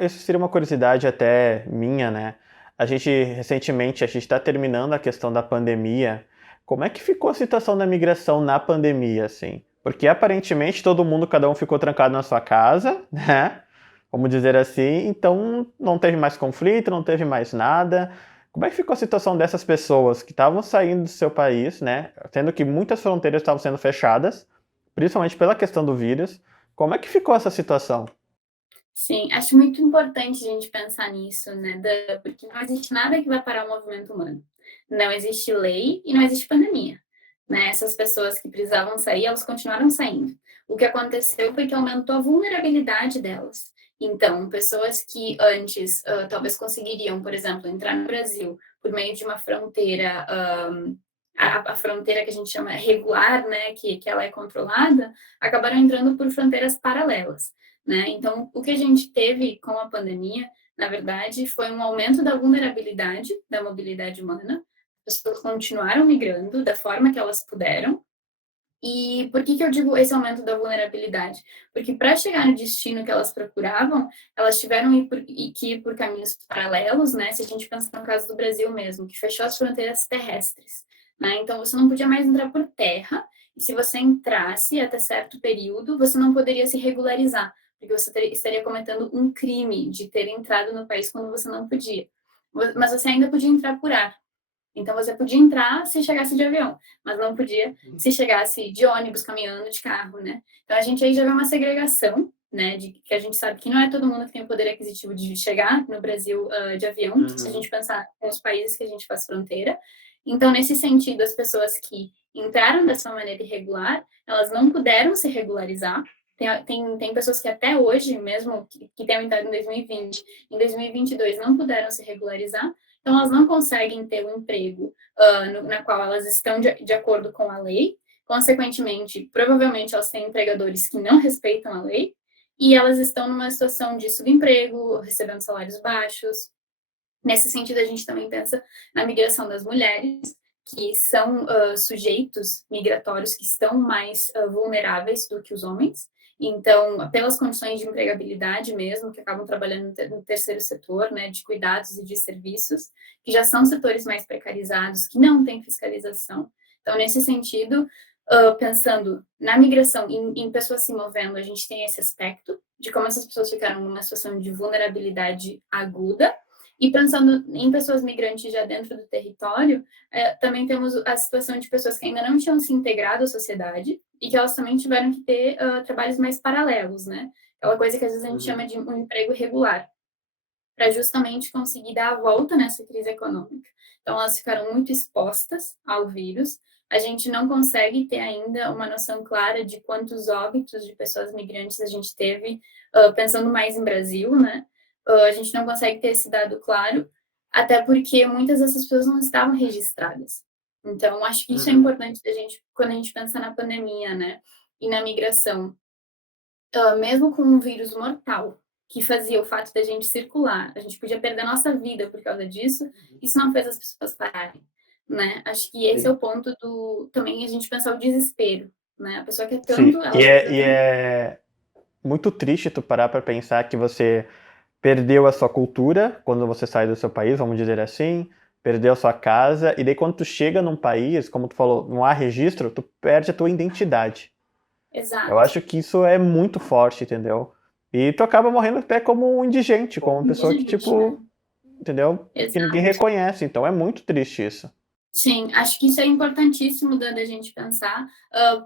Isso seria uma curiosidade até minha, né? Recentemente, a gente está terminando a questão da pandemia. Como é que ficou a situação da migração na pandemia, assim? Porque aparentemente todo mundo, cada um ficou trancado na sua casa, né? Vamos dizer assim, então não teve mais conflito, não teve mais nada. Como é que ficou a situação dessas pessoas que estavam saindo do seu país, né? Sendo que muitas fronteiras estavam sendo fechadas, principalmente pela questão do vírus. Como é que ficou essa situação? Sim, acho muito importante a gente pensar nisso, né, porque não existe nada que vai parar o movimento humano. Não existe lei e não existe pandemia, né? Essas pessoas que precisavam sair, elas continuaram saindo. O que aconteceu foi que aumentou a vulnerabilidade delas. Então, pessoas que antes talvez conseguiriam, por exemplo, entrar no Brasil por meio de uma fronteira, a fronteira que a gente chama regular, né, que ela é controlada, acabaram entrando por fronteiras paralelas, né? Então, o que a gente teve com a pandemia, na verdade, foi um aumento da vulnerabilidade da mobilidade humana. As pessoas continuaram migrando da forma que elas puderam. E por que eu digo esse aumento da vulnerabilidade? Porque para chegar no destino que elas procuravam, elas tiveram que ir por caminhos paralelos, né? Se a gente pensar no caso do Brasil mesmo, que fechou as fronteiras terrestres, né? Então você não podia mais entrar por terra, e se você entrasse até certo período, você não poderia se regularizar, porque você estaria cometendo um crime de ter entrado no país quando você não podia. Mas você ainda podia entrar por ar. Então você podia entrar se chegasse de avião, mas não podia se chegasse de ônibus, caminhando, de carro, né? Então a gente aí já vê uma segregação, né? De que a gente sabe que não é todo mundo que tem o poder aquisitivo de chegar no Brasil de avião, se a Uhum. gente pensar nos países que a gente faz fronteira. Então, nesse sentido, as pessoas que entraram dessa maneira irregular, elas não puderam se regularizar. Tem pessoas que até hoje, mesmo que tenham entrado em 2020, em 2022, não puderam se regularizar, então, elas não conseguem ter um emprego na qual elas estão de acordo com a lei. Consequentemente, provavelmente elas têm empregadores que não respeitam a lei e elas estão numa situação de subemprego, recebendo salários baixos. Nesse sentido, a gente também pensa na migração das mulheres, que são sujeitos migratórios que estão mais vulneráveis do que os homens. Então, pelas condições de empregabilidade mesmo, que acabam trabalhando no terceiro setor, né, de cuidados e de serviços, que já são setores mais precarizados, que não têm fiscalização. Então, nesse sentido, pensando na migração, em pessoas se movendo, a gente tem esse aspecto de como essas pessoas ficaram numa situação de vulnerabilidade aguda, e pensando em pessoas migrantes já dentro do território, também temos a situação de pessoas que ainda não tinham se integrado à sociedade e que elas também tiveram que ter trabalhos mais paralelos, né? Aquela coisa que às vezes a gente chama Uhum. de um emprego irregular, para justamente conseguir dar a volta nessa crise econômica. Então, elas ficaram muito expostas ao vírus. A gente não consegue ter ainda uma noção clara de quantos óbitos de pessoas migrantes a gente teve, pensando mais em Brasil, né? A gente não consegue ter esse dado claro, até porque muitas dessas pessoas não estavam registradas. Então, acho que isso é Uhum. importante a gente, quando a gente pensa na pandemia, né? E na migração, mesmo com um vírus mortal, que fazia o fato da gente circular, a gente podia perder a nossa vida por causa disso, isso não fez as pessoas pararem, né? Acho que esse é Sim. o ponto do também a gente pensar o desespero, né? A pessoa quer Sim. tanto, ela E é, precisa e tanto. é muito triste tu parar pra pensar que você perdeu a sua cultura quando você sai do seu país, vamos dizer assim, perdeu a sua casa, e daí quando tu chega num país, como tu falou, não há registro, tu perde a tua identidade. Eu Exato. acho que isso é muito forte, entendeu? E tu acaba morrendo até como um indigente, como uma pessoa que, Indigente, né? tipo, entendeu? Que ninguém Exato. reconhece, então é muito triste isso. Sim, acho que isso é importantíssimo da gente pensar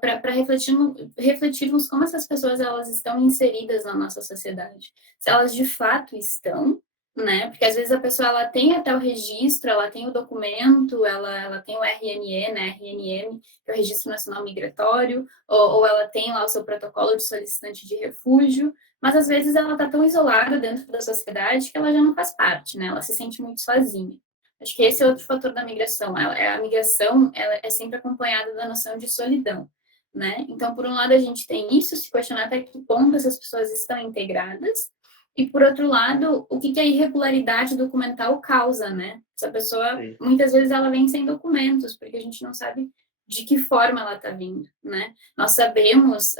para refletirmos como essas pessoas elas estão inseridas na nossa sociedade. Se elas de fato estão, né? Porque às vezes a pessoa ela tem até o registro, ela tem o documento, ela tem o RNE, né? RNM, que é o Registro Nacional Migratório, ou ela tem lá o seu protocolo de solicitante de refúgio, mas às vezes ela está tão isolada dentro da sociedade que ela já não faz parte, né? Ela se sente muito sozinha. Acho que esse é outro fator da migração. A migração ela é sempre acompanhada da noção de solidão, né? Então, por um lado, a gente tem isso, se questionar até que ponto essas pessoas estão integradas, e por outro lado, o que a irregularidade documental causa, né? Essa pessoa, Sim. muitas vezes, ela vem sem documentos, porque a gente não sabe de que forma ela está vindo, né? Nós sabemos,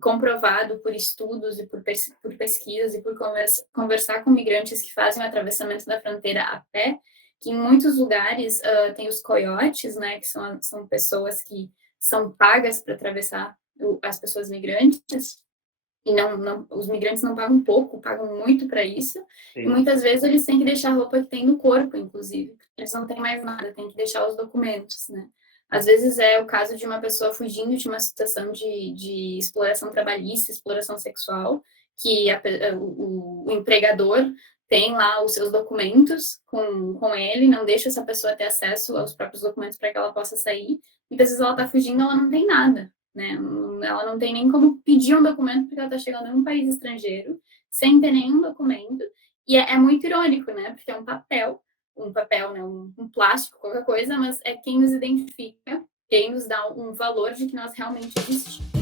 comprovado por estudos e por pesquisas e por conversar com migrantes que fazem o atravessamento da fronteira a pé, que em muitos lugares tem os coiotes, né, que são pessoas que são pagas para atravessar as pessoas migrantes, e os migrantes não pagam pouco, pagam muito para isso, e Sim. muitas vezes eles têm que deixar a roupa que tem no corpo, inclusive, eles não têm mais nada, têm que deixar os documentos, né. Às vezes é o caso de uma pessoa fugindo de uma situação de exploração trabalhista, exploração sexual, que o empregador tem lá os seus documentos com ele, não deixa essa pessoa ter acesso aos próprios documentos para que ela possa sair. Muitas vezes ela está fugindo, ela não tem nada, né? Ela não tem nem como pedir um documento porque ela está chegando em um país estrangeiro sem ter nenhum documento. E é muito irônico, né? Porque é um papel, né, um plástico, qualquer coisa, mas é quem nos identifica, quem nos dá um valor de que nós realmente existimos.